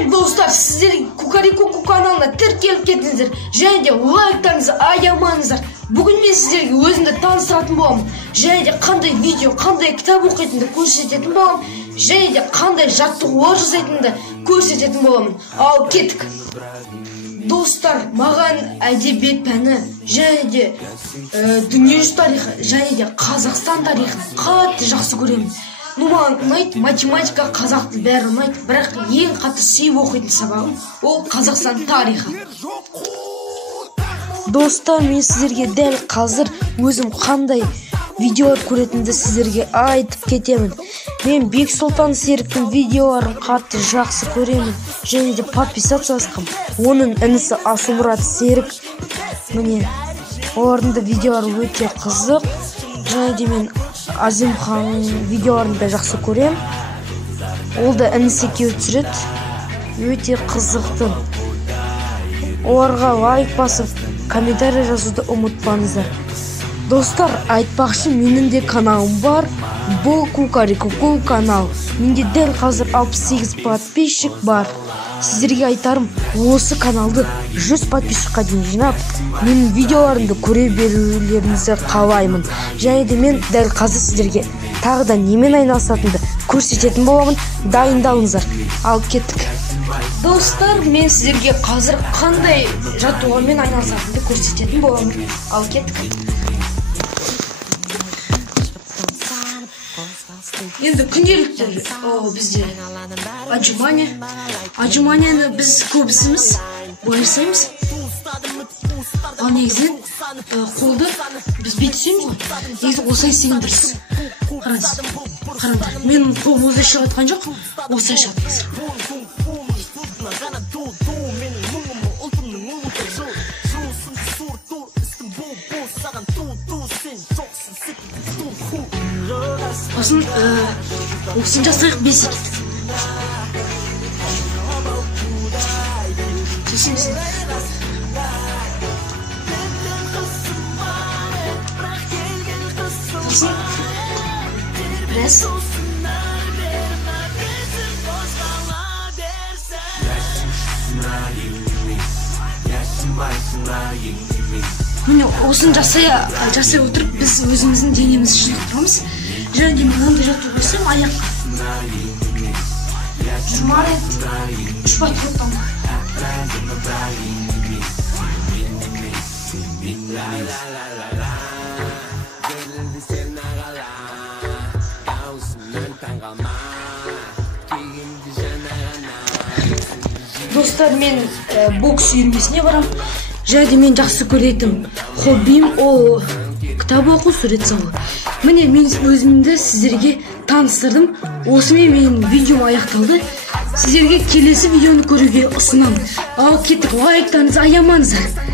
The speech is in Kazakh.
Сәлем достар, сіздер Кукарику каналына тіркеліп кетіңіздер. Және де лайктарыңызды аямаңыздар. Бүгін мен сіздерге өзімді таныстыратын боламын. Және де қандай видео, қандай кітап оқитынды көрсететін боламын. Және де қандай жаттығулар жасайтынды көрсететін боламын. Ал кеттік. Достар, маған әдебиет пәні және де дүниежүзі тарихы және де Қазақстан тарихын қатты жақсы көремін. Маған ұнайды, математика, қазақ тілі бәрі ұнайды, бірақ ең қатты сүйіп оқитын сабағым ол Қазақстан тарихы. Достар, мен сіздерге дәл қазір өзім қандай видеолар көретінді сіздерге айтып кетемін. Мен Бексұлтан Серіктің видеоларын қатты жақсы көремін және де подписаться басқам. Оның інісі Асылмұрат Серік. Міне, олардың да видеолары өте қызық. Және де мен Азимхан видеоларын да жақсы көрем. Ол да інісі екеуі түсіреді. Өте қызықты. Оларға лайк басып, комментарий жазуды ұмытпаңыздар. Достар, айтпақшы, менің де каналым бар. Бұл Кукарику канал. Менде дәл қазір 68 подписчик бар. Сіздерге айтарым, осы каналды 100 подписчикқа дейін жинап, менің видеоларымды көре берулеріңізді қалаймын. Және де мен дәл қазір сіздерге тағы да немен айналысатынды көрсететін боламын. Дайындалыңыздар. Ал кеттік. Достар, мен сіздерге қазір қандай жаттығумен айналысатынды көрсететін боламын. Ал кеттік. Енді күнделікті бізде отжиманияны біз көбісіміз былай жасаймыз. Ал негізінен қолды біз бет түсеміз ғой. Негізі осылай істеген дұрыс. Қараңдар, менің қолым осылай шығып жатқан жоқ, осылай шығады қазір. Осыны жасайық, бес екет. Сесемсің. Сесем. Біраз. Міне, осыны жасай отырып, біз өзіміздің денемізді шынықтырамыз. Және де мынандай жаттығу жасаймын аяққа. Жұмар ет, 3 бай тоқтам. Достар, мен бокс үйірмесіне барам. Және де мен жақсы көретін хоббим ол кітап оқу, сурет салу. Міне, мен өзімді сіздерге таныстырдым. Осымен менің видеом аяқталды. Сіздерге келесі видеоны көруге ұсынамын. Ал кеттік, лайктарыңызды аямаңыздар.